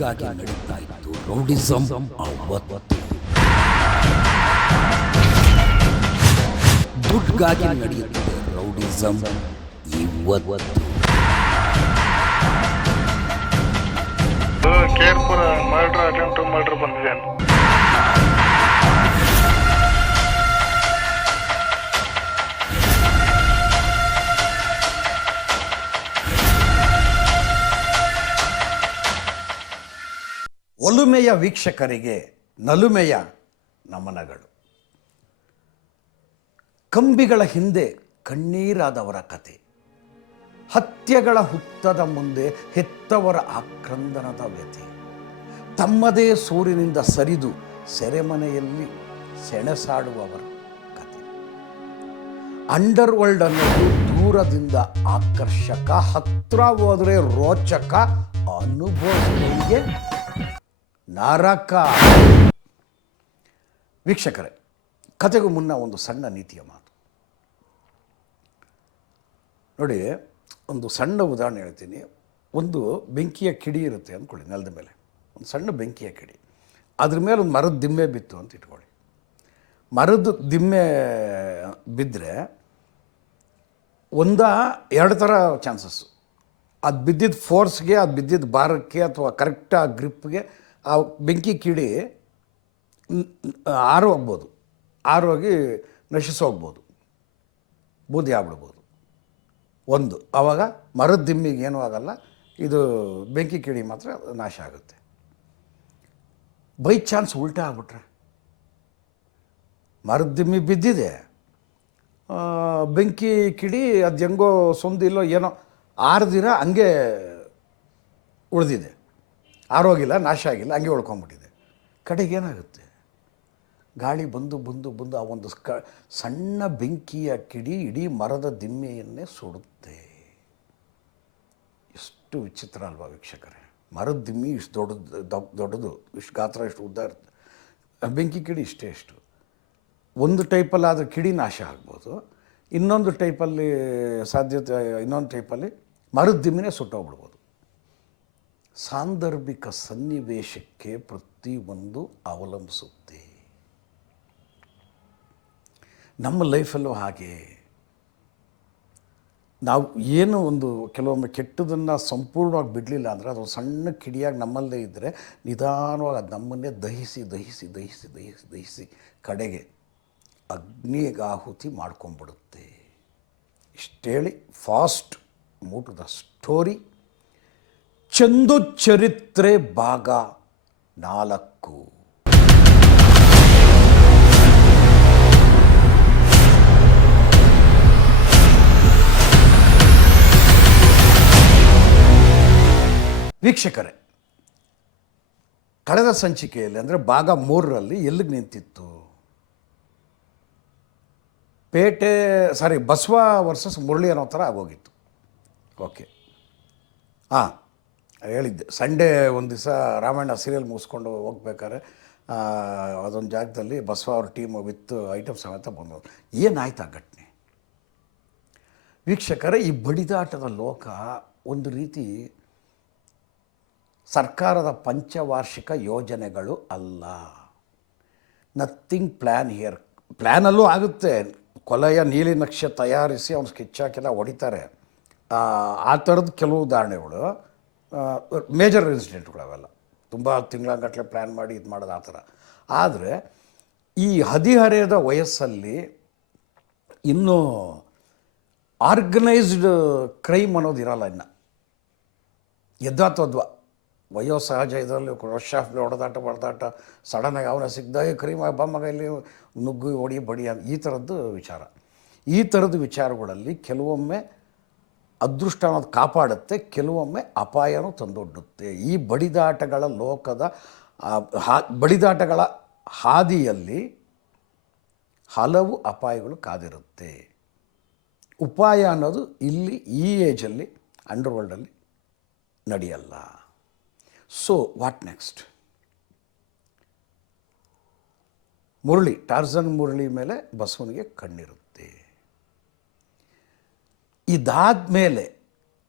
ದುಡ್ಗಾಗಿ ನಡೀತಾ ಇತ್ತು ರೌಡಿಸಂ ದುಡ್ಗಾಗಿ ನಡೆಯುತ್ತಿದೆ ರೌಡಿಸಂ ಇವತ್ತು. ಕೇರ್ಪುರ ಮರ್ಡರ್ ಅಟೆಂಪ್ಟ್ ಮರ್ಡರ್ ಬಂದಿದೆ ಒಲುಮೆಯ ವೀಕ್ಷಕರಿಗೆ ನಲುಮೆಯ ನಮನಗಳು. ಕಂಬಿಗಳ ಹಿಂದೆ ಕಣ್ಣೀರಾದವರ ಕತೆ. ಹತ್ಯೆಗಳ ಹುತ್ತದ ಮುಂದೆ ಹೆತ್ತವರ ಆಕ್ರಂದನದ ವ್ಯಥೆ. ತಮ್ಮದೇ ಸೂರಿನಿಂದ ಸರಿದು ಸೆರೆಮನೆಯಲ್ಲಿ ಸೆಣಸಾಡುವವರ ಕತೆ. ಅಂಡರ್ ವರ್ಲ್ಡ್ ಅನ್ನೋದು ದೂರದಿಂದ ಆಕರ್ಷಕ, ಹತ್ರ ಹೋದರೆ ರೋಚಕ ಅನುಭವಗಳಿಗೆ ನರಕ. ವೀಕ್ಷಕರೇ, ಕತೆಗೂ ಮುನ್ನ ಒಂದು ಸಣ್ಣ ನೀತಿಯ ಮಾತು. ನೋಡಿ, ಒಂದು ಸಣ್ಣ ಉದಾಹರಣೆ ಹೇಳ್ತೀನಿ. ಒಂದು ಬೆಂಕಿಯ ಕಿಡಿ ಇರುತ್ತೆ ಅಂದ್ಕೊಳ್ಳಿ, ನೆಲದ ಮೇಲೆ. ಒಂದು ಸಣ್ಣ ಬೆಂಕಿಯ ಕಿಡಿ. ಅದ್ರ ಮೇಲೆ ಒಂದು ಮರದ ದಿಮ್ಮೆ ಬಿತ್ತು ಅಂತ ಇಟ್ಕೊಳ್ಳಿ. ಮರದ ದಿಮ್ಮೆ ಬಿದ್ದರೆ ಒಂದ ಎರಡು ಥರ ಚಾನ್ಸಸ್ಸು ಅದು ಬಿದ್ದಿದ್ದ ಫೋರ್ಸ್ಗೆ ಅದು ಬಿದ್ದಿದ್ದ ಭಾರಕ್ಕೆ ಅಥವಾ ಕರೆಕ್ಟ್ ಆ ಗ್ರಿಪ್ಗೆ ಆ ಬೆಂಕಿ ಕಿಡಿ ಆರು ಹೋಗ್ಬೋದು ಆರು ಹೋಗಿ ನಶಿಸೋಗ್ಬೋದು. ಬೂದಿ ಆಗ್ಬಿಡ್ಬೋದು. ಒಂದು ಆವಾಗ ಮರದ ದಿಮ್ಮಿಗೆ ಏನೂ ಆಗಲ್ಲ. ಇದು ಬೆಂಕಿ ಕಿಡಿ ಮಾತ್ರ ನಾಶ ಆಗುತ್ತೆ. ಬೈ ಚಾನ್ಸ್ ಉಲ್ಟಾ ಆಗ್ಬಿಟ್ರೆ. ಮರದ ದಿಮ್ಮಿ ಬಿದ್ದಿದೆ ಬೆಂಕಿ ಕಿಡಿ ಅದು ಹೆಂಗೋ ಸೊಂದಿಲ್ಲೋ ಏನೋ ಆರ್ದಿರ ಹಂಗೆ ಉಳಿದಿದೆ. ಆರೋಗಿಲ್ಲ ನಾಶ ಆಗಿಲ್ಲ, ಹಂಗೆ ಉಳ್ಕೊಂಬಿಟ್ಟಿದೆ. ಕಡೆಗೆ ಏನಾಗುತ್ತೆ? ಗಾಳಿ ಬಂದು ಬಂದು ಬಂದು ಆ ಒಂದು ಕ, ಸಣ್ಣ ಬೆಂಕಿಯ ಕಿಡಿ ಇಡೀ ಮರದ ದಿಮ್ಮೆಯನ್ನೇ ಸುಡುತ್ತೆ. ಎಷ್ಟು ವಿಚಿತ್ರ ಅಲ್ವಾ ವೀಕ್ಷಕರೇ. ಮರದ ದಿಮ್ಮಿ ಇಷ್ಟು ದೊಡ್ಡದು ದೊಡ್ಡ- ದೊಡ್ಡದು, ಇಷ್ಟು ಗಾತ್ರ, ಇಷ್ಟು ಉದ್ದ ಇರುತ್ತೆ. ಬೆಂಕಿ ಕಿಡಿ ಇಷ್ಟೇ ಇಷ್ಟು. ಒಂದು ಟೈಪಲ್ಲಿ ಆದರೆ ಕಿಡಿ ನಾಶ ಆಗ್ಬೋದು. ಇನ್ನೊಂದು ಟೈಪಲ್ಲಿ ಸಾಧ್ಯತೆ, ಇನ್ನೊಂದು ಟೈಪಲ್ಲಿ ಮರದ ದಿಮ್ಮಿನೇ ಸುಟ್ಟೋಗ್ಬಿಡ್ಬೋದು. ಸಾಂದರ್ಭಿಕ ಸನ್ನಿವೇಶಕ್ಕೆ ಪ್ರತಿಯೊಂದು ಅವಲಂಬಿಸುತ್ತೆ. ನಮ್ಮ ಲೈಫಲ್ಲೂ ಹಾಗೆ. ನಾವು ಏನು ಒಂದು ಕೆಲವೊಮ್ಮೆ ಕೆಟ್ಟದನ್ನು ಸಂಪೂರ್ಣವಾಗಿ ಬಿಡಲಿಲ್ಲ ಅಂದರೆ ಅದು ಸಣ್ಣ ಕಿಡಿಯಾಗಿ ನಮ್ಮಲ್ಲೇ ಇದ್ದರೆ ನಿಧಾನವಾಗಿ ಅದು ನಮ್ಮನ್ನೇ ದಹಿಸಿ ದಹಿಸಿ ದಹಿಸಿ ದಹಿಸಿ ದಹಿಸಿ ಕಡೆಗೆ ಅಗ್ನಿಗಾಹುತಿ ಮಾಡ್ಕೊಂಬಿಡುತ್ತೆ ಇಷ್ಟೇಳಿ ಫಾಸ್ಟ್ ಮೂಟು ದ ಸ್ಟೋರಿ. ಚಂದು ಚರಿತ್ರೆ ಭಾಗ ನಾಲ್ಕು. ವೀಕ್ಷಕರೇ, ಕಳೆದ ಸಂಚಿಕೆಯಲ್ಲಿ ಅಂದರೆ ಭಾಗ ಮೂರರಲ್ಲಿ ಎಲ್ಲಿಗೆ ನಿಂತಿತ್ತು? ಪೇಟೆ ಸಾರಿ ಬಸವ ವರ್ಸಸ್ ಮುರಳಿ ಅನ್ನೋ ಥರ ಆಗೋಗಿತ್ತು. ಓಕೆ ಹಾಂ ಹೇಳಿದ್ದೆ. ಸಂಡೇ ಒಂದು ದಿವಸ ರಾಮಾಯಣ ಸೀರಿಯಲ್ ಮುಗಿಸ್ಕೊಂಡು ಹೋಗ್ಬೇಕಾದ್ರೆ ಅದೊಂದು ಜಾಗದಲ್ಲಿ ಬಸವ ಅವ್ರ ಟೀಮ್ ವಿತ್ ಐಟಮ್ ಸಮೇತ ಬಂದವರು ಏನಾಯ್ತು ಆ ಘಟನೆ? ವೀಕ್ಷಕರೇ, ಈ ಬಡಿದಾಟದ ಲೋಕ ಒಂದು ರೀತಿ ಸರ್ಕಾರದ ಪಂಚವಾರ್ಷಿಕ ಯೋಜನೆಗಳು ಅಲ್ಲ. ನಥಿಂಗ್ ಪ್ಲ್ಯಾನ್ ಹಿಯರ್ ಪ್ಲ್ಯಾನಲ್ಲೂ ಆಗುತ್ತೆ. ಕೊಲೆಯ ನೀಲಿ ನಕ್ಷೆ ತಯಾರಿಸಿ ಅವ್ನು ಸ್ಕೆಚ್ ಹಾಕೆಲ್ಲ ಹೊಡಿತಾರೆ. ಆ ಥರದ್ದು ಕೆಲವು ಉದಾಹರಣೆಗಳು. ಮೇಜರ್ ಇನ್ಸಿಡೆಂಟ್ಗಳು ಅವೆಲ್ಲ. ತುಂಬ ತಿಂಗಳಗಟ್ಟಲೆ ಪ್ಲ್ಯಾನ್ ಮಾಡಿ ಇದು ಮಾಡೋದು ಆ ಥರ. ಆದರೆ ಈ ಹದಿಹರೆಯದ ವಯಸ್ಸಲ್ಲಿ ಇನ್ನೂ ಆರ್ಗನೈಸ್ಡ್ ಕ್ರೈಮ್ ಅನ್ನೋದು ಇರಲ್ಲ ಇನ್ನು. ಯದ್ವಾತ್ವದ್ವ ವಯೋ ಸಹಜ ಇದರಲ್ಲಿ ರಶ್ ಆಫ್ ಹೊಡೆದಾಟ ಹೊಡೆದಾಟ ಸಡನ್ನಾಗಿ ಅವನ ಸಿಗ್ದಾಗ ಕ್ರೀಮ್ ಬಮ್ಮಗ ಇಲ್ಲಿ ನುಗ್ಗು, ಹೊಡಿ, ಬಡಿ ಈ ಥರದ್ದು ವಿಚಾರ. ಈ ಥರದ ವಿಚಾರಗಳಲ್ಲಿ ಕೆಲವೊಮ್ಮೆ ಅದೃಷ್ಟ ಅನ್ನೋದು ಕಾಪಾಡುತ್ತೆ, ಕೆಲವೊಮ್ಮೆ ಅಪಾಯನೂ ತಂದೊಡ್ಡುತ್ತೆ. ಈ ಬಡಿದಾಟಗಳ ಲೋಕದ ಬಡಿದಾಟಗಳ ಹಾದಿಯಲ್ಲಿ ಹಲವು ಅಪಾಯಗಳು ಕಾದಿರುತ್ತೆ. ಉಪಾಯ ಅನ್ನೋದು ಇಲ್ಲಿ ಈ ಏಜಲ್ಲಿ, ಅಂಡರ್ವರ್ಲ್ಡಲ್ಲಿ ನಡೆಯಲ್ಲ. So what next Murali Tarzan Murali ಮೇಲೆ ಬಸವನಿಗೆ ಕಣ್ಣಿರುತ್ತೆ. ಇದಾದ ಮೇಲೆ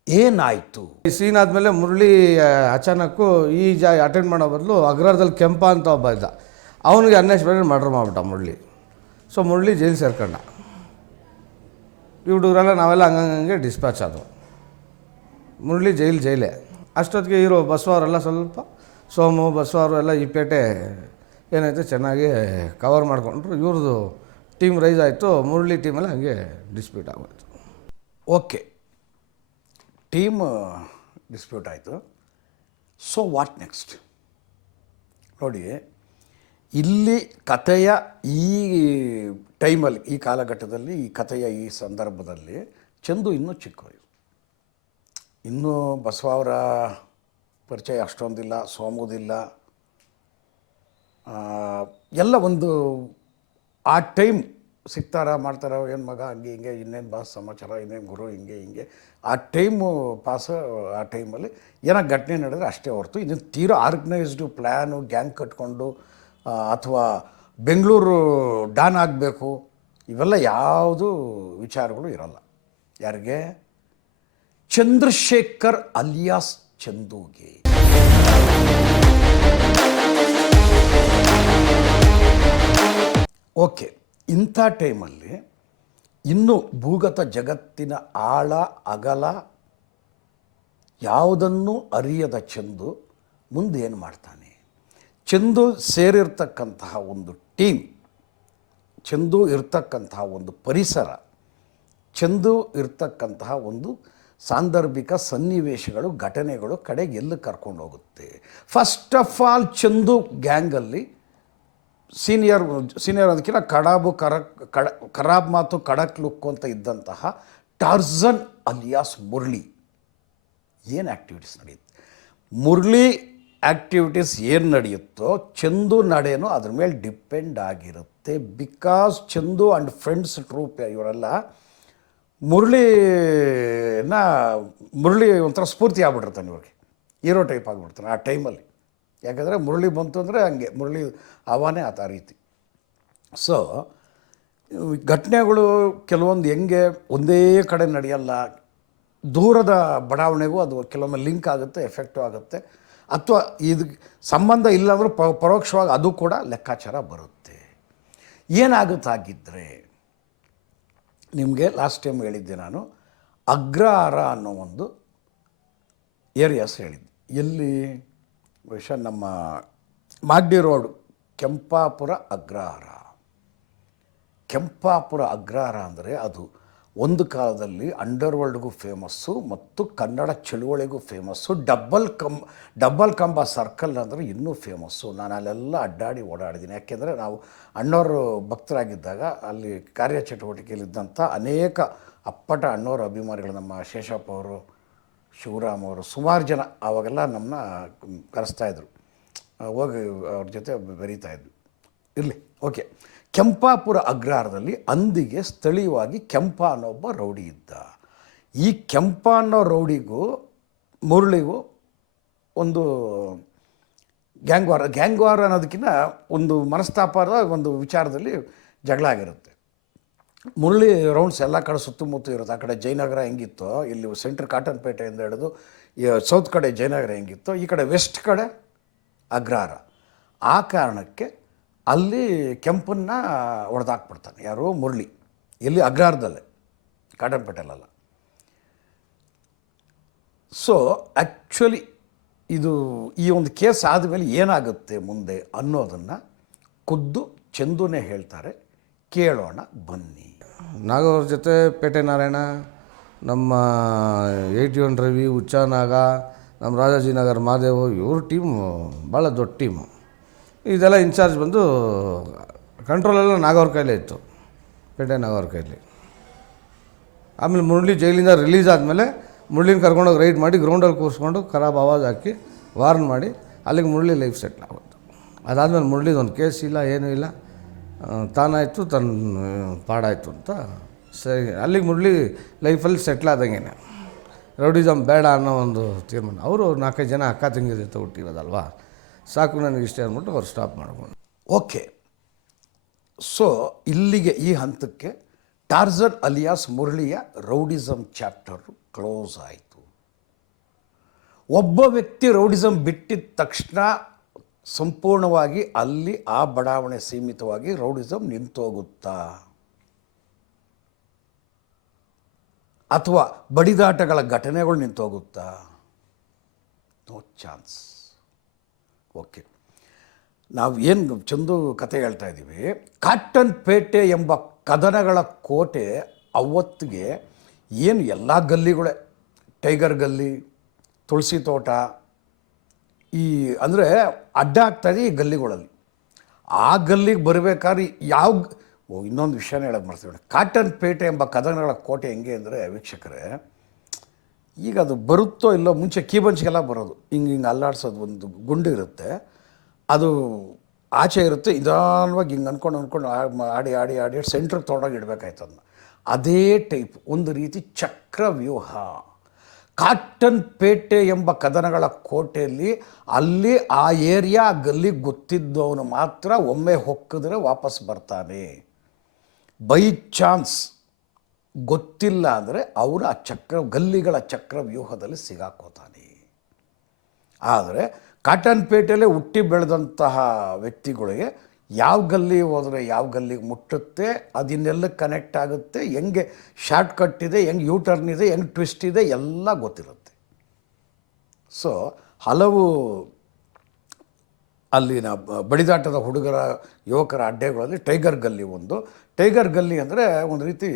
ಏನಾಯಿತು? ಈ ಸೀನ್ ಆದಮೇಲೆ ಮುರಳಿ ಅಚಾನಕ್ಕು ಈ ಜಾ ಅಟೆಂಡ್ ಮಾಡೋ ಬದಲು ಅಗ್ರಹಾರದಲ್ಲಿ ಕೆಂಪ ಅಂತ ಒಬ್ಬ ಇದ್ದ. ಅವನಿಗೆ ಅನ್ಎಕ್ಸ್ಪೆಕ್ಟೆಡ್ ಮರ್ಡರ್ ಮಾಡ್ಬಿಟ್ಟ ಮುರಳಿ. ಸೊ ಮುರಳಿ ಜೈಲು ಸೇರ್ಕೊಂಡ. ಹುಡುಗರೆಲ್ಲ ನಾವೆಲ್ಲ ಹಂಗಂಗೆ ಡಿಸ್ಪ್ಯಾಚ್ ಆದವು. ಮುರಳಿ ಜೈಲು ಜೈಲೇ. ಅಷ್ಟೊತ್ತಿಗೆ ಇರೋ ಬಸವರೆಲ್ಲ ಸ್ವಲ್ಪ ಸೋಮು, ಬಸವರು ಎಲ್ಲ ಈ ಪೇಟೆ ಏನಾಯಿತು ಚೆನ್ನಾಗಿ ಕವರ್ ಮಾಡಿಕೊಂಡ್ರು. ಇವ್ರದ್ದು ಟೀಮ್ ರೈಸ್ ಆಯಿತು. ಮುರಳಿ ಟೀಮೆಲ್ಲ ಹಂಗೆ ಡಿಸ್ಪ್ಯೂಟ್ ಆಗೋಯ್ತು. ಓಕೆ. ಟೀಮ್ ಡಿಸ್ಪ್ಯೂಟ್ ಆಯಿತು. ಸೊ ವಾಟ್ ನೆಕ್ಸ್ಟ್ ನೋಡಿ ಇಲ್ಲಿ ಕಥೆಯ ಈ ಟೈಮಲ್ಲಿ ಈ ಕಾಲಘಟ್ಟದಲ್ಲಿ ಈ ಕಥೆಯ ಈ ಸಂದರ್ಭದಲ್ಲಿ ಚಂದು ಇನ್ನೂ ಚಿಕ್ಕವರು ಇನ್ನೂ ಬಸವ ಅವರ ಪರಿಚಯ ಅಷ್ಟೊಂದಿಲ್ಲ ಸೋಮುದಿಲ್ಲ. ಆ, ಎಲ್ಲ ಒಂದು ಆ ಟೈಮ್ ಸಿಗ್ತಾರ ಮಾಡ್ತಾರ, ಏನು ಮಗ ಹಂಗೆ ಹಿಂಗೆ, ಇನ್ನೇನು ಬಾಸ್ ಸಮಾಚಾರ, ಇನ್ನೇನು ಗುರು ಹಿಂಗೆ ಹಿಂಗೆ. ಆ ಟೈಮು ಪಾಸ್ ಆ ಟೈಮಲ್ಲಿ ಏನೋ ಘಟನೆ ನಡೆದ್ರೆ ಅಷ್ಟೇ ಹೊರತು ಇನ್ನು ತೀರಾ ಆರ್ಗನೈಸ್ಡು ಪ್ಲ್ಯಾನು ಗ್ಯಾಂಗ್ ಕಟ್ಕೊಂಡು ಅಥವಾ ಬೆಂಗಳೂರು ಡಾನ್ ಆಗಬೇಕು. ಇವೆಲ್ಲ ಯಾವುದು ವಿಚಾರಗಳು ಇರಲ್ಲ. ಯಾರಿಗೆ? ಚಂದ್ರಶೇಖರ್ ಅಲಿಯಾಸ್ ಚಂದೂಗೆ. ಓಕೆ. ಇಂಥ ಟೈಮಲ್ಲಿ ಇನ್ನು ಭೂಗತ ಜಗತ್ತಿನ ಆಳ, ಅಗಲ ಯಾವುದನ್ನು ಅರಿಯದ ಚಂದು ಮುಂದೆ ಏನು ಮಾಡ್ತಾನೆ? ಚಂದು ಸೇರಿರ್ತಕ್ಕಂತಹ ಒಂದು ಟೀಮ್, ಚಂದು ಇರ್ತಕ್ಕಂತಹ ಒಂದು ಪರಿಸರ, ಚಂದು ಇರ್ತಕ್ಕಂತಹ ಒಂದು ಸಾಂದರ್ಭಿಕ ಸನ್ನಿವೇಶಗಳು, ಘಟನೆಗಳು ಕಡೆಗೆ ಎಲ್ಲಿ ಕರ್ಕೊಂಡು ಹೋಗುತ್ತೆ? ಫಸ್ಟ್ ಆಫ್ ಆಲ್ ಚಂದು ಗ್ಯಾಂಗಲ್ಲಿ ಸೀನಿಯರ್ ಸೀನಿಯರ್ ಅದಕ್ಕಿಂತ ಕಡಾಬು, ಕರ, ಕಡ ಖರಾಬ್ ಮಾತು ಕಡಕ್ ಲುಕ್ ಅಂತ ಇದ್ದಂತಹ ಟಾರ್ಝನ್ ಅಲಿಯಾಸ್ ಮುರಳಿ ಏನು ಆ್ಯಕ್ಟಿವಿಟೀಸ್ ನಡೆಯುತ್ತೆ? ಮುರಳಿ ಆ್ಯಕ್ಟಿವಿಟೀಸ್ ಏನು ನಡೆಯುತ್ತೋ ಚಂದು ನಡೆಯೋ ಅದ್ರ ಮೇಲೆ ಡಿಪೆಂಡ್ ಆಗಿರುತ್ತೆ. Because Chandu and friends troupe ಇವರೆಲ್ಲ ಮುರಳಿನ ಮುರಳಿ ಒಂಥರ ಸ್ಫೂರ್ತಿ ಆಗ್ಬಿಟ್ಟಿರ್ತಾನೆ ಇವ್ರಿಗೆ. ಹೀರೋ ಟೈಪ್ ಆಗಿಬಿಡ್ತಾನೆ ಆ ಟೈಮಲ್ಲಿ ಯಾಕಂದರೆ ಮುರಳಿ ಬಂತು ಅಂದರೆ ಹಂಗೆ, ಮುರಳಿ ಆವಾನೇ ಆತ ಆ ರೀತಿ. ಸೊ ಘಟನೆಗಳು ಕೆಲವೊಂದು ಹೆಂಗೆ ಒಂದೇ ಕಡೆ ನಡೆಯಲ್ಲ, ದೂರದ ಬಡಾವಣೆಗೂ ಅದು ಕೆಲವೊಮ್ಮೆ ಲಿಂಕ್ ಆಗುತ್ತೆ, ಎಫೆಕ್ಟು ಆಗುತ್ತೆ. ಅಥವಾ ಇದು ಸಂಬಂಧ ಇಲ್ಲಾಂದರೂ ಪ, ಪರೋಕ್ಷವಾಗಿ ಅದು ಕೂಡ ಲೆಕ್ಕಾಚಾರ ಬರುತ್ತೆ. ಏನಾಗುತ್ತಾಗಿದ್ದರೆ ನಿಮಗೆ ಲಾಸ್ಟ್ ಟೈಮ್ ಹೇಳಿದ್ದೆ ನಾನು, ಅಗ್ರಹಾರ ಅನ್ನೋ ಒಂದು ಏರಿಯಾಸ್ ಹೇಳಿದ್ದೆ. ಎಲ್ಲಿ? ಬಹುಶಃ ನಮ್ಮ ಮಾಗ್ಡಿ ರೋಡ್ ಕೆಂಪಾಪುರ ಅಗ್ರಹಾರ. ಕೆಂಪಾಪುರ ಅಗ್ರಹಾರ ಅಂದರೆ ಅದು ಒಂದು ಕಾಲದಲ್ಲಿ ಅಂಡರ್ವರ್ಲ್ಡ್ಗೂ ಫೇಮಸ್ಸು ಮತ್ತು Kannada ಚಳುವಳಿಗೂ famous. Double Kamba double Kamba circle ಅಂದರೆ ಇನ್ನೂ ಫೇಮಸ್ಸು. ನಾನು ಅಲ್ಲೆಲ್ಲ ಅಡ್ಡಾಡಿ ಓಡಾಡಿದ್ದೀನಿ. ಯಾಕೆಂದರೆ ನಾವು ಅಣ್ಣವರು ಭಕ್ತರಾಗಿದ್ದಾಗ ಅಲ್ಲಿ ಕಾರ್ಯಚಟುವಟಿಕೆಯಲ್ಲಿದ್ದಂಥ ಅನೇಕ ಅಪ್ಪಟ ಅಣ್ಣವರ ಅಭಿಮಾನಿಗಳು ನಮ್ಮ ಶೇಷಪ್ಪ ಅವರು ಶಿವರಾಮ್ ಅವರು ಸುಮಾರು ಜನ ಆವಾಗೆಲ್ಲ ನಮ್ಮನ್ನ ಕರೆಸ್ತಾಯಿದ್ರು ಹೋಗಿ ಅವ್ರ ಜೊತೆ ಬೆರೀತಾ ಇದ್ವಿ. ಇರಲಿ, ಓಕೆ. ಕೆಂಪಾಪುರ ಅಗ್ರಹಾರದಲ್ಲಿ ಅಂದಿಗೆ ಸ್ಥಳೀಯವಾಗಿ ಕೆಂಪ ಅನ್ನೋ ಒಬ್ಬ ರೌಡಿ ಇದ್ದ. ಈ ಕೆಂಪ ಅನ್ನೋ ರೌಡಿಗೂ ಮುರಳಿಗೂ ಒಂದು ಗ್ಯಾಂಗ್ವಾರ ಗ್ಯಾಂಗ್ವಾರ ಗ್ಯಾಂಗ್ ಅನ್ನೋದಕ್ಕಿಂತ ಒಂದು ಮನಸ್ತಾಪದ ಒಂದು ವಿಚಾರದಲ್ಲಿ ಜಗಳ ಆಗಿರುತ್ತೆ. ಮುರಳಿ ರೌಂಡ್ಸ್ ಎಲ್ಲ ಕಡೆ ಸುತ್ತಮುತ್ತ ಇರುತ್ತೆ ಆ ಕಡೆ ಜಯನಗರ ಹೆಂಗಿತ್ತು, ಇಲ್ಲಿ ಸೆಂಟ್ರ್ ಕಾಟನ್ಪೇಟೆಯಿಂದ ಹಿಡಿದು, ಈ ಸೌತ್ ಕಡೆ ಜಯನಗರ ಹೆಂಗಿತ್ತು, ಈ ಕಡೆ ವೆಸ್ಟ್ ಕಡೆ ಅಗ್ರಹಾರ ಆ ಕಾರಣಕ್ಕೆ ಅಲ್ಲಿ ಕೆಂಪನ್ನು ಹೊಡೆದಾಕ್ಬಿಡ್ತಾನೆ ಯಾರು? ಮುರಳಿ. ಎಲ್ಲಿ? ಅಗ್ರಹಾರದಲ್ಲೇ ಕಾಟನ್ಪೇಟೆಲಲ್ಲ ಸೊ ಆ್ಯಕ್ಚುಲಿ ಇದು ಈ ಒಂದು ಕೇಸ್ ಆದಮೇಲೆ ಏನಾಗುತ್ತೆ ಮುಂದೆ ಅನ್ನೋದನ್ನು ಖುದ್ದು ಚಂದುನೇ ಹೇಳ್ತಾರೆ. ಕೇಳೋಣ ಬನ್ನಿ. ನಾಗವ್ರ ಜೊತೆ ಪೇಟೆ ನಾರಾಯಣ, ನಮ್ಮ ಏಯ್ಟಿ ಒನ್ ರವಿ ಉಚ್ಚಾನಾಗ ನಮ್ಮ ರಾಜಾಜಿನಗರ್ ಮಹಾದೇವ್ ಇವ್ರ ಟೀಮು ಭಾಳ ದೊಡ್ಡ ಟೀಮು ಇದೆಲ್ಲ ಇನ್ಚಾರ್ಜ್ ಬಂದು ಕಂಟ್ರೋಲೆಲ್ಲ ನಾಗವ್ರ ಕೈಲೇ ಇತ್ತು, ಪೇಟೆ ನಾಗವ್ರ ಕೈಲಿ. ಆಮೇಲೆ ಮುರುಳಿ ಜೈಲಿಂದ ರಿಲೀಸ್ ಆದಮೇಲೆ ಮುರುಳಿನ ಕರ್ಕೊಂಡೋಗಿ ರೈಡ್ ಮಾಡಿ ಗ್ರೌಂಡಲ್ಲಿ ಕೂರಿಸ್ಕೊಂಡು ಖರಾಬ್ ಆವಾಜ್ ಹಾಕಿ ವಾರ್ನ್ ಮಾಡಿ, ಅಲ್ಲಿಗೆ ಮುರುಳಿ ಲೈಫ್ ಸೆಟ್ಲ್ ಆಗುತ್ತೆ ಅದಾದಮೇಲೆ ಮುರುಳಿದೊಂದು ಕೇಸ್ ಇಲ್ಲ, ಏನೂ ಇಲ್ಲ. ತಾನಾಯಿತು ತನ್ನ ಪಾಡಾಯಿತು ಅಂತ ಸರಿ. ಅಲ್ಲಿಗೆ ಮುರಳಿ ಲೈಫಲ್ಲಿ ಸೆಟ್ಲ್ ಆದಂಗೆ ರೌಡಿಸಮ್ ಬೇಡ ಅನ್ನೋ ಒಂದು ತೀರ್ಮಾನ. ಅವರು ನಾಲ್ಕೈದು ಜನ ಅಕ್ಕ ತಂಗಿ ಜೊತೆ ಹುಟ್ಟಿರೋದಲ್ವಾ? ಸಾಕು ನನಗೆ ಇಷ್ಟ ಅಂದ್ಬಿಟ್ಟು ಅವ್ರು ಸ್ಟಾಪ್ ಮಾಡ್ಕೊಂಡು ಓಕೆ. ಸೊ ಇಲ್ಲಿಗೆ ಈ ಹಂತಕ್ಕೆ ಟಾರ್ಜರ್ ಅಲಿಯಾಸ್ ಮುರಳಿಯ ರೌಡಿಸಮ್ ಚಾಪ್ಟರ್ ಕ್ಲೋಸ್ ಆಯಿತು. ಒಬ್ಬ ವ್ಯಕ್ತಿ ರೌಡಿಸಮ್ ಬಿಟ್ಟಿದ ತಕ್ಷಣ ಸಂಪೂರ್ಣವಾಗಿ ಅಲ್ಲಿ ಆ ಬಡಾವಣೆ ಸೀಮಿತವಾಗಿ ರೌಡಿಸಮ್ ನಿಂತೋಗುತ್ತಾ? ಅಥವಾ ಬಡಿದಾಟಗಳ ಘಟನೆಗಳು ನಿಂತೋಗುತ್ತಾ? No chance. ಓಕೆ. ನಾವು ಏನು ಚಂದು ಕತೆ ಹೇಳ್ತಾ ಇದ್ದೀವಿ. ಕಾಟನ್ ಪೇಟೆ ಎಂಬ ಕದನಗಳ ಕೋಟೆ ಅವತ್ತಿಗೆ ಏನು ಎಲ್ಲ ಗಲ್ಲಿಗಳೇ? ಟೈಗರ್ ಗಲ್ಲಿ, ತುಳಸಿ ತೋಟ ಈ ಅಂದರೆ ಅಡ್ಡ ಆಗ್ತಾಯಿದೆ ಈ ಗಲ್ಲಿಗಳಲ್ಲಿ. ಆ ಗಲ್ಲಿಗೆ ಬರಬೇಕಾದ್ರೆ ಯಾವ ಇನ್ನೊಂದು ವಿಷಯನ ಹೇಳೋದು ಮಾಡ್ತೀವಿ ಕಾಟನ್ ಪೇಟೆ ಎಂಬ ಕದನಗಳ ಕೋಟೆ ಹೆಂಗೆ ಅಂದರೆ ವೀಕ್ಷಕರೇ, ಈಗ ಅದು ಬರುತ್ತೋ ಇಲ್ಲೋ ಮುಂಚೆ ಕೀಬಂಚ್ಗೆಲ್ಲ ಬರೋದು. ಹಿಂಗೆ ಹಿಂಗೆ ಅಲ್ಲಾಡ್ಸೋದು ಒಂದು ಗುಂಡು ಇರುತ್ತೆ. ಅದು ಆಚೆ ಇರುತ್ತೆ. ನಿಧಾನವಾಗಿ ಹಿಂಗೆ ಅಂದ್ಕೊಂಡು ಅಂದ್ಕೊಂಡು ಆಡಿ ಆಡಿ ಆಡಿ ಸೆಂಟ್ರಿಗೆ ತೊಗೊಂಡೋಗಿ ಇಡಬೇಕಾಯ್ತು ಅದನ್ನ. ಅದೇ ಟೈಪ್, ಒಂದು ರೀತಿ ಚಕ್ರವ್ಯೂಹ. ಕಾಟನ್ ಪೇಟೆ ಎಂಬ ಕದನಗಳ ಕೋಟೆಯಲ್ಲಿ ಅಲ್ಲಿ ಆ ಏರಿಯಾ ಗಲ್ಲಿ ಗೊತ್ತಿದ್ದವನು ಮಾತ್ರ ಒಮ್ಮೆ ಹೊಕ್ಕಿದ್ರೆ ವಾಪಸ್ ಬರ್ತಾನೆ. ಬೈ ಚಾನ್ಸ್ ಗೊತ್ತಿಲ್ಲ ಅಂದರೆ ಅವನು ಆ ಚಕ್ರ, ಗಲ್ಲಿಗಳ ಚಕ್ರವ್ಯೂಹದಲ್ಲಿ ಸಿಗಾಕೋತಾನೆ. ಆದರೆ ಕಾಟನ್ ಪೇಟೆಯಲ್ಲೇ ಹುಟ್ಟಿ ಬೆಳೆದಂತಹ ವ್ಯಕ್ತಿಗಳಿಗೆ ಯಾವ ಗಲ್ಲಿ ಹೋದರೆ ಯಾವ ಗಲ್ಲಿಗೆ ಮುಟ್ಟುತ್ತೆ, ಅದನ್ನೆಲ್ಲ ಕನೆಕ್ಟ್ ಆಗುತ್ತೆ, ಹೆಂಗೆ ಶಾರ್ಟ್ ಕಟ್ ಇದೆ, ಹೆಂಗೆ ಯೂ ಟರ್ನ್ ಇದೆ, ಹೆಂಗೆ ಟ್ವಿಸ್ಟ್ ಇದೆ, ಎಲ್ಲ ಗೊತ್ತಿರುತ್ತೆ. ಸೊ ಹಲವು ಅಲ್ಲಿನ ಬಡಿದಾಟದ ಹುಡುಗರ, ಯುವಕರ ಅಡ್ಡೆಗಳಲ್ಲಿ ಟೈಗರ್ ಗಲ್ಲಿ ಒಂದು. ಟೈಗರ್ ಗಲ್ಲಿ ಅಂದರೆ ಒಂದು ರೀತಿ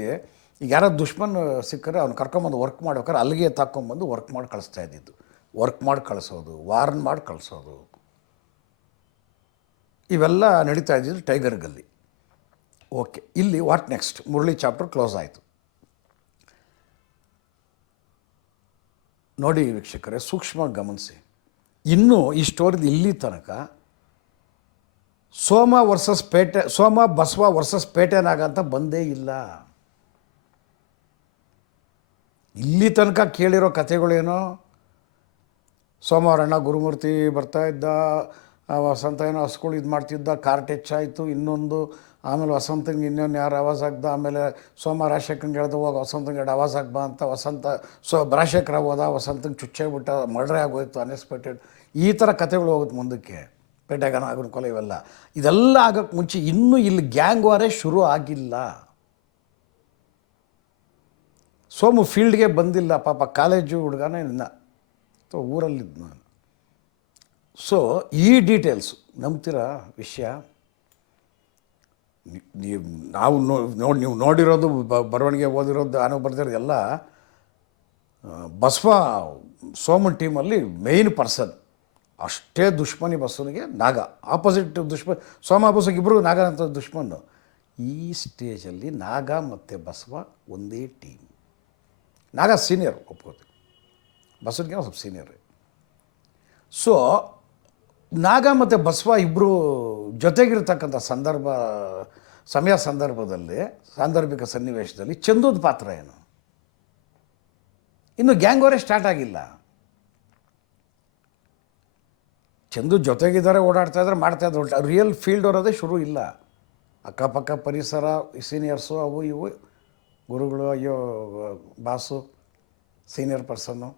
ಯಾರೋ ದುಶ್ಮನ್ ಸಿಕ್ಕರೆ ಅವ್ನು ಕರ್ಕೊಂಬಂದು ವರ್ಕ್ ಮಾಡ್ಬೇಕಾದ್ರೆ ಅಲ್ಲಿಗೆ ತಕ್ಕೊಂಬಂದು ವರ್ಕ್ ಮಾಡಿ ಕಳಿಸ್ತಾ ಇದ್ದಿದ್ದು. ವರ್ಕ್ ಮಾಡಿ ಕಳಿಸೋದು ವಾರ್ನ್ ಮಾಡಿ ಕಳಿಸೋದು. ಇವೆಲ್ಲ ನಡೀತಾ ಇದ್ದಿದ್ದು ಟೈಗರ್ ಗಲ್ಲಿ ಓಕೆ, ಇಲ್ಲಿ what next Murali chapter close ಆಯಿತು. ನೋಡಿ ವೀಕ್ಷಕರೇ ಸೂಕ್ಷ್ಮವಾಗಿ ಗಮನಿಸಿ. ಇನ್ನೂ ಈ ಸ್ಟೋರಿದು ಇಲ್ಲಿ ತನಕ ಸೋಮ ವರ್ಸಸ್ ಪೇಟೆ, ಸೋಮ ಬಸವ ವರ್ಸಸ್ ಪೇಟೆನಾಗ ಅಂತ ಬಂದೇ ಇಲ್ಲ. ಇಲ್ಲಿ ತನಕ ಕೇಳಿರೋ ಕಥೆಗಳೇನೋ? ಸೋಮವಾರಣ್ಣ ಗುರುಮೂರ್ತಿ ಬರ್ತಾ ಇದ್ದ ವಸಂತ ಏನೋ ಹಸ್ಗಳು ಇದು ಮಾಡ್ತಿದ್ದ, ಕಾರ್ ಟಚ್ ಆಯಿತು, ಇನ್ನೊಂದು, ಆಮೇಲೆ ವಸಂತಂಗೆ ಇನ್ನೊಂದು ಯಾರು ಆವಾಜ್ ಆಗ್ದ ಆಮೇಲೆ ಸೋಮ ರಾಜಶೇಖರ್ಗೆ ಹೇಳ್ದ, ಹೋಗ ವಸಂತಂಗೆ ಎರಡು ಆವಾಜ್ ಆಗ್ಬಾ ಅಂತ ವಸಂತ, ಸೊ ರಾಜಶೇಖರ ಹೋದ, ವಸಂತಂಗೆ ಚುಚ್ಚೇ ಬಿಟ್ಟ, ಮರ್ಡ್ರೇ ಆಗೋಯ್ತು, ಅನ್ಎಕ್ಸ್ಪೆಕ್ಟೆಡ್. ಈ ಥರ ಕಥೆಗಳು ಹೋಗುತ್ತೆ ಮುಂದಕ್ಕೆ ಪೇಟೆಗನ ಆಗಿನ ಕೊಲೆ ಇವೆಲ್ಲ. ಇದೆಲ್ಲ ಆಗೋಕ್ಕೆ ಮುಂಚೆ ಇನ್ನೂ ಇಲ್ಲಿ ಗ್ಯಾಂಗ್ ವಾರೇ ಶುರು ಆಗಿಲ್ಲ. ಸೋಮು ಫೀಲ್ಡ್ಗೆ ಬಂದಿಲ್ಲ, ಪಾಪ ಕಾಲೇಜು ಹುಡುಗನೇ ಇಲ್ಲ ಅಥವಾ ಊರಲ್ಲಿದ್ದು ನಾನು. ಸೊ ಈ ಡೀಟೇಲ್ಸು ನಂಬ್ತೀರಾ ವಿಷಯ? ನೀವು, ನಾವು ನೋಡಿ, ನೀವು ನೋಡಿರೋದು ಬರವಣಿಗೆ ಓದಿರೋದು ನಾನು ಬರ್ದಿರೋದು ಎಲ್ಲ ಬಸವ ಸೋಮನ್ ಟೀಮಲ್ಲಿ ಮೇಯ್ನ್ ಪರ್ಸನ್ ಅಷ್ಟೇ ದುಶ್ಮನಿ ಬಸವನಿಗೆ ನಾಗ. ಆಪೋಸಿಟ್ ದುಶ್ಮನ್ ಸೋಮ ಬಸವಗೆ ಇಬ್ಬರು ನಾಗ ಅಂತ ದುಷ್ಮನ್ನು. ಈ ಸ್ಟೇಜಲ್ಲಿ ನಾಗ ಮತ್ತು ಬಸವ ಒಂದೇ ಟೀಮ್ ನಾಗ ಸೀನಿಯರ್ ಒಪ್ಕೋತೀವಿ ಬಸವನಿಗೆ ಸ್ವಲ್ಪ ಸೀನಿಯರ್ ಸೊ ನಾಗ ಮತ್ತು ಬಸವ ಇಬ್ಬರು ಜೊತೆಗಿರ್ತಕ್ಕಂಥ ಸಂದರ್ಭ, ಸಮಯ ಸಂದರ್ಭದಲ್ಲಿ, ಸಾಂದರ್ಭಿಕ ಸನ್ನಿವೇಶದಲ್ಲಿ ಚಂದೂದ ಪಾತ್ರ ಏನು? ಇನ್ನು ಗ್ಯಾಂಗ್ ಅವರೇ ಸ್ಟಾರ್ಟ್ ಆಗಿಲ್ಲ. ಚಂದು ಜೊತೆಗಿದ್ದಾರೆ, ಓಡಾಡ್ತಾ ಇದ್ದಾರೆ, ಮಾಡ್ತಾ ಇದ್ದಾರೆ ರಿಯಲ್ ಫೀಲ್ಡ್ ಅವರದೇ ಶುರು ಇಲ್ಲ. ಅಕ್ಕಪಕ್ಕ ಪರಿಸರ ಸೀನಿಯರ್ಸು ಅವು ಇವು, ಗುರುಗಳು, ಅಯ್ಯೋ, boss senior person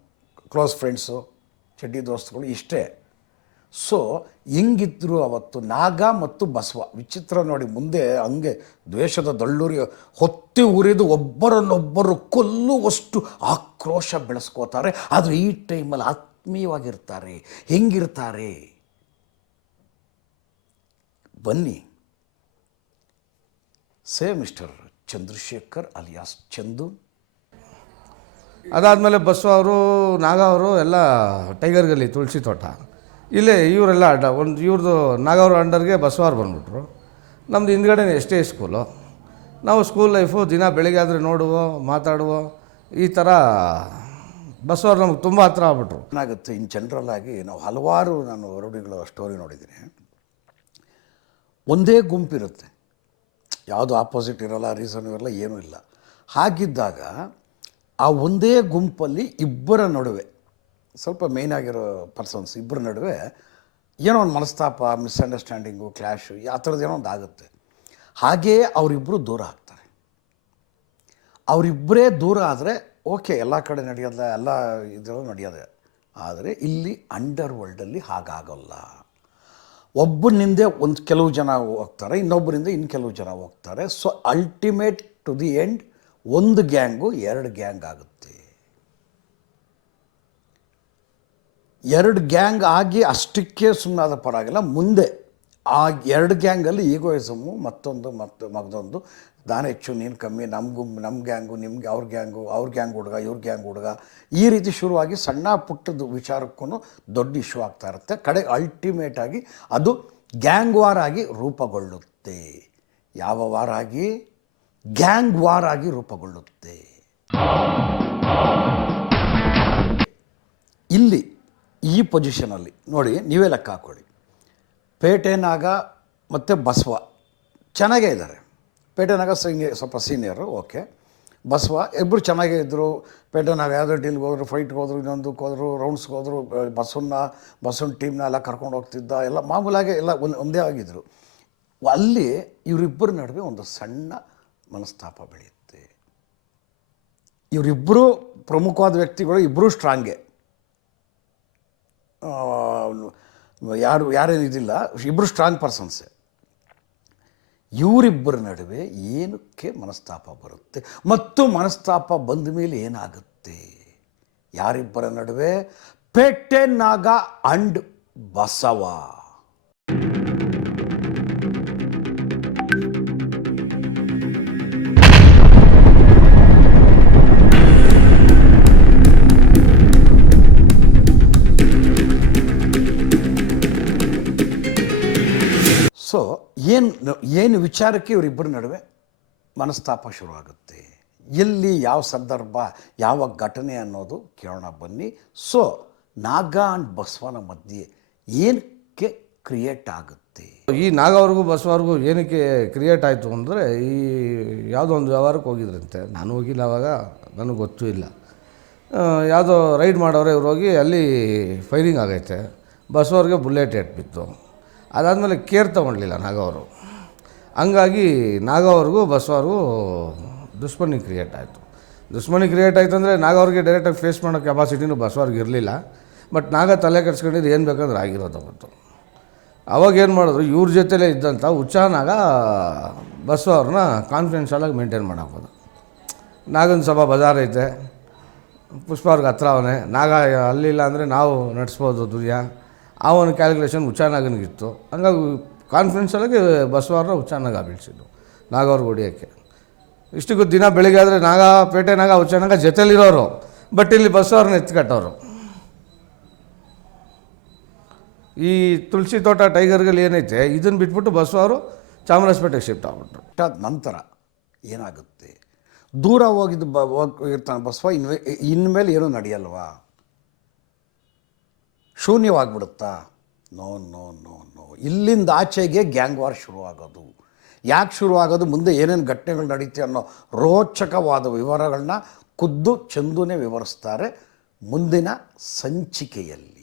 close friends ಚಡ್ಡಿ ದೋಸ್ತುಗಳು ಇಷ್ಟೇ. ಸೊ ಹೆಂಗಿದ್ರು ಅವತ್ತು ನಾಗ ಮತ್ತು ಬಸವ. ವಿಚಿತ್ರ ನೋಡಿ, ಮುಂದೆ ಹಂಗೆ ದ್ವೇಷದ ದಳ್ಳೂರಿ ಹೊತ್ತಿ ಉರಿದು ಒಬ್ಬರನ್ನೊಬ್ಬರು ಕೊಲ್ಲುವಷ್ಟು ಆಕ್ರೋಶ ಬೆಳೆಸ್ಕೋತಾರೆ. ಆದರೆ ಈ ಟೈಮಲ್ಲಿ ಆತ್ಮೀಯವಾಗಿರ್ತಾರೆ. ಹೆಂಗಿರ್ತಾರೆ? ಬನ್ನಿ. Say mister Chandrashekar alias Chandu. ಅದಾದಮೇಲೆ ಬಸವ ಅವರು, ನಾಗ ಅವರು ಎಲ್ಲ ಟೈಗರ್ಗಲ್ಲಿ ತುಳಸಿ ತೋಟ. ಇಲ್ಲೇ ಇವರೆಲ್ಲ ಅಡ್ಡ, ಒಂದು ಇವ್ರದ್ದು ನಾಗವ್ರ ಅಂಡರ್ಗೆ ಬಸವಾರು ಬಂದುಬಿಟ್ರು. ನಮ್ಮದು ಹಿಂದ್ಗಡೆ ಎಷ್ಟೇ ಸ್ಕೂಲು. ನಾವು ಸ್ಕೂಲ್ ಲೈಫು ದಿನ ಬೆಳಿಗ್ಗೆ ಆದರೆ ನೋಡುವ, ಮಾತಾಡುವ, ಈ ಥರ ಬಸವರು ನಮ್ಗೆ ತುಂಬ ಹತ್ರ ಆಗ್ಬಿಟ್ರು. ಏನಾಗುತ್ತೆ, ಇನ್ ಜನರಲ್ ಆಗಿ ನಾವು ಹಲವಾರು ನಾನು ವರಡಿಗಳ ಸ್ಟೋರಿ ನೋಡಿದ್ದೀನಿ. ಒಂದೇ ಗುಂಪಿರುತ್ತೆ. ಯಾವುದು ಆಪೋಸಿಟ್ ಇರೋಲ್ಲ ರೀಸನ್ ಇರೋಲ್ಲ, ಏನೂ ಇಲ್ಲ. ಹಾಗಿದ್ದಾಗ ಆ ಒಂದೇ ಗುಂಪಲ್ಲಿ ಇಬ್ಬರ ನಡುವೆ ಸ್ವಲ್ಪ ಮೇಯ್ನ್ ಆಗಿರೋ ಪರ್ಸನ್ಸ್ ಇಬ್ಬರ ನಡುವೆ ಏನೋ ಒಂದು ಮನಸ್ತಾಪ ಮಿಸ್ಅಂಡರ್ಸ್ಟ್ಯಾಂಡಿಂಗು ಕ್ಲ್ಯಾಶು ಆ ಥರದ್ದು ಏನೋ ಒಂದು ಆಗುತ್ತೆ. ಹಾಗೆಯೇ ಅವರಿಬ್ಬರು ದೂರ ಆಗ್ತಾರೆ. ಅವರಿಬ್ಬರೇ ದೂರ ಆದರೆ ಓಕೆ ಎಲ್ಲ ಕಡೆ ನಡೆಯೋದ, ಎಲ್ಲ ಇದರಲ್ಲೂ ನಡೆಯೋದೆ. ಆದರೆ ಇಲ್ಲಿ ಅಂಡರ್ ವರ್ಲ್ಡಲ್ಲಿ ಹಾಗಾಗಲ್ಲ. ಒಬ್ಬನಿಂದ ಒಂದು ಕೆಲವು ಜನ ಹೋಗ್ತಾರೆ ಇನ್ನೊಬ್ಬರಿಂದ ಇನ್ನು ಕೆಲವು ಜನ ಹೋಗ್ತಾರೆ. So ultimate to the end ಒಂದು ಗ್ಯಾಂಗು ಎರಡು ಗ್ಯಾಂಗ್ ಆಗುತ್ತೆ. ಎರಡು ಗ್ಯಾಂಗ್ ಆಗಿ ಅಷ್ಟಕ್ಕೆ ಸುಮ್ಮನಾದ ಪರವಾಗಿಲ್ಲ. ಮುಂದೆ ಆ ಎರಡು ಗ್ಯಾಂಗಲ್ಲಿ ಈಗೋಯಿಸಮು, ಮತ್ತೊಂದು, ಮತ್ತು ಮಗದೊಂದು. ದಾನ ಹೆಚ್ಚು, ನೀನು ಕಮ್ಮಿ, ನಮಗೂ ನಮ್ಮ ಗ್ಯಾಂಗು, ನಿಮ್ಗೆ ಅವ್ರ ಗ್ಯಾಂಗು, ಅವ್ರ ಗ್ಯಾಂಗ್ ಹುಡುಗ, ಇವ್ರ ಗ್ಯಾಂಗ್ ಹುಡುಗ. ಈ ರೀತಿ ಶುರುವಾಗಿ ಸಣ್ಣ ಪುಟ್ಟದ ವಿಚಾರಕ್ಕೂ ದೊಡ್ಡ ಇಶ್ಯೂ ಆಗ್ತಾ ಇರುತ್ತೆ. ಕಡೆ ಅಲ್ಟಿಮೇಟ್ ಆಗಿ ಅದು ಗ್ಯಾಂಗ್ ವಾರ್ ಆಗಿ ರೂಪುಗೊಳ್ಳುತ್ತೆ. ಯಾವ ವಾರ ಆಗಿ? ಗ್ಯಾಂಗ್ ವಾರ್ ಆಗಿ ರೂಪಗೊಳ್ಳುತ್ತೆ. ಇಲ್ಲಿ ಈ ಪೊಸಿಷನಲ್ಲಿ ನೋಡಿ, ನೀವೇ ಲೆಕ್ಕ ಹಾಕ್ಕೊಳ್ಳಿ ಪೇಟೆ, ನಾಗ ಮತ್ತು ಬಸವ ಚೆನ್ನಾಗೇ ಇದ್ದಾರೆ. ಪೇಟೆ, ನಾಗ ಸೀನಿಯರ್ ಸ್ವಲ್ಪ ಸೀನಿಯರು ಓಕೆ ಬಸವ ಇಬ್ಬರು ಚೆನ್ನಾಗೇ ಇದ್ದರು ಪೇಟೆ, ನಾಗ ಯಾವುದೋ ಡೀಲ್ಗೆ ಹೋದ್ರು ಫೈಟ್ಗೆ ಹೋದ್ರು, ಇನ್ನೊಂದಕ್ಕೆ ಹೋದ್ರು ರೌಂಡ್ಸ್ಗೆ ಹೋದ್ರು ಬಸ್ಸನ್ನ ಬಸ್ಸನ್ನ ಟೀಮ್ನ ಎಲ್ಲ ಕರ್ಕೊಂಡು ಹೋಗ್ತಿದ್ದ, ಎಲ್ಲ ಮಾಮೂಲಾಗೆ ಎಲ್ಲ ಒಂದು, ಒಂದೇ ಆಗಿದ್ದರು ಅಲ್ಲಿ ಇವರಿಬ್ಬರ ನಡುವೆ ಒಂದು ಸಣ್ಣ ಮನಸ್ತಾಪ ಬೆಳೆಯುತ್ತೆ. ಇವರಿಬ್ಬರು ಪ್ರಮುಖವಾದ ವ್ಯಕ್ತಿಗಳು ಇಬ್ಬರೂ ಸ್ಟ್ರಾಂಗೆ ಯಾರು, ಯಾರೇನು ಇದಿಲ್ಲ ಇಬ್ಬರು ಸ್ಟ್ರಾಂಗ್ ಪರ್ಸನ್ಸೇ ಇವರಿಬ್ಬರ ನಡುವೆ ಏನಕ್ಕೆ ಮನಸ್ತಾಪ ಬರುತ್ತೆ? ಮತ್ತು ಮನಸ್ತಾಪ ಬಂದ ಮೇಲೆ ಏನಾಗುತ್ತೆ? ಯಾರಿಬ್ಬರ ನಡುವೆ ಪೇಟೆ ನಾಗ ಅಂಡ್ ಬಸವ. ಏನು ಏನು ವಿಚಾರಕ್ಕೆ ಇವರಿಬ್ಬರ ನಡುವೆ ಮನಸ್ತಾಪ ಶುರುವಾಗುತ್ತೆ? ಎಲ್ಲಿ ಯಾವ ಸಂದರ್ಭ, ಯಾವ ಘಟನೆ ಅನ್ನೋದು ಕೇಳೋಣ ಬನ್ನಿ. ಸೊ ನಾಗ ಆ್ಯಂಡ್ ಬಸವನ ಮಧ್ಯೆ ಏನಕ್ಕೆ ಕ್ರಿಯೇಟ್ ಆಗುತ್ತೆ? ಈ ನಾಗವ್ರಿಗೂ ಬಸವವ್ರಿಗೂ ಏನಕ್ಕೆ ಕ್ರಿಯೇಟ್ ಆಯಿತು ಅಂದರೆ ಈ ಯಾವುದೋ ಒಂದು ವ್ಯವಹಾರಕ್ಕೆ ಹೋಗಿದ್ರಂತೆ. ನಾನು ಹೋಗಿಲ್ಲ ಅವಾಗ, ನನಗೆ ಗೊತ್ತೂ ಇಲ್ಲ. ಯಾವುದೋ ರೈಡ್ ಮಾಡೋರೆ ಇವ್ರು ಹೋಗಿ ಅಲ್ಲಿ ಫೈರಿಂಗ್ ಆಗೈತೆ. ಬಸವವ್ರಿಗೆ ಬುಲೆಟ್ ಏಟ್ ಬಿತ್ತು. ಅದಾದಮೇಲೆ ಕೇರ್ ತೊಗೊಳ್ಲಿಲ್ಲ ನಾಗವರು ಹಂಗಾಗಿ ನಾಗವ್ರಿಗೂ ಬಸವರಿಗೂ ದುಷ್ಮಣಿ ಕ್ರಿಯೇಟ್ ಆಯಿತು. ದುಷ್ಮಣಿ ಕ್ರಿಯೇಟ್ ಆಯಿತು ಅಂದರೆ ನಾಗವ್ರಿಗೆ ಡೈರೆಕ್ಟಾಗಿ ಫೇಸ್ ಮಾಡೋ ಕೆಪಾಸಿಟಿನೂ ಬಸವರಿಗೆ ಇರಲಿಲ್ಲ. ಬಟ್ ನಾಗ ತಲೆ ಕೆಡ್ಸ್ಕೊಂಡಿದ್ದು ಏನು ಬೇಕಂದ್ರೆ ಆಗಿರೋದು ಅವತ್ತು. ಅವಾಗ ಏನು ಮಾಡಿದ್ರು, ಇವ್ರ ಜೊತೆಲೇ ಇದ್ದಂಥ ಉಚ್ಚಾನಾಗ ಬಸ್ವ ಅವ್ರನ್ನ ಕಾನ್ಫಿಡೆನ್ಷಿಯಲಾಗಿ ಮೇಂಟೈನ್ ಮಾಡೋದು ನಾಗನ ಸಭಾ ಬಜಾರ್ ಐತೆ. ಪುಷ್ಪ ಅವ್ರಿಗೆ ಹತ್ರ ಅವನೇ. ನಾಗ ಅಲ್ಲಿಲ್ಲ ಅಂದರೆ ನಾವು ನಡೆಸ್ಬೋದು ದುರ್ಯ. ಆ ಒಂದು ಕ್ಯಾಲ್ಕುಲೇಷನ್ ಹುಚ್ಚಾನಾಗನಿಗಿತ್ತು ಹಂಗಾಗಿ ಕಾನ್ಫಿಡೆನ್ಸ್ ಒಳಗೆ ಬಸವಾರ ಹುಚ್ಚಾನಾಗ ಬೀಳ್ಸಿದ್ದು, ನಾಗವ್ರ ಹೊಡಿಯೋಕ್ಕೆ ಇಷ್ಟಕ್ಕೂ ದಿನ ಬೆಳಿಗ್ಗೆ ಆದರೆ ನಾಗ, ಪೇಟೆ ನಾಗ ಹುಚ್ಚಾನಾಗ ಜೊತೆಲಿರೋರು. ಬಟ್ ಇಲ್ಲಿ ಬಸವವ್ರನ್ನ ಎತ್ಕಟ್ಟೋರು ಈ ತುಳಸಿ ತೋಟ ಟೈಗರ್ಗಳು ಏನೈತೆ ಇದನ್ನು ಬಿಟ್ಬಿಟ್ಟು ಬಸವರು ಚಾಮರಾಜಪೇಟೆಗೆ ಶಿಫ್ಟ್ ಆಗ್ಬಿಟ್ರು. ಅದಾದ ನಂತರ ಏನಾಗುತ್ತೆ? ದೂರ ಹೋಗಿದ್ದು ಬ ಹೋಗಿರ್ತಾನೆ ಬಸವ, ಇನ್ವೆ ಇನ್ಮೇಲೆ ಏನೂ ನಡೆಯಲ್ವಾ? ಶೂನ್ಯವಾಗಿಬಿಡುತ್ತಾ? ನೋ ನೋ ನೋ ನೋ ಇಲ್ಲಿಂದ ಆಚೆಗೆ ಗ್ಯಾಂಗ್ ವಾರ್ ಶುರುವಾಗೋದು. ಯಾಕೆ ಶುರುವಾಗೋದು? ಮುಂದೆ ಏನೇನು ಘಟನೆಗಳು ನಡೀತೆ ಅನ್ನೋ ರೋಚಕವಾದ ವಿವರಗಳನ್ನ ಖುದ್ದು ಚಂದುನೇ ವಿವರಿಸ್ತಾರೆ ಮುಂದಿನ ಸಂಚಿಕೆಯಲ್ಲಿ.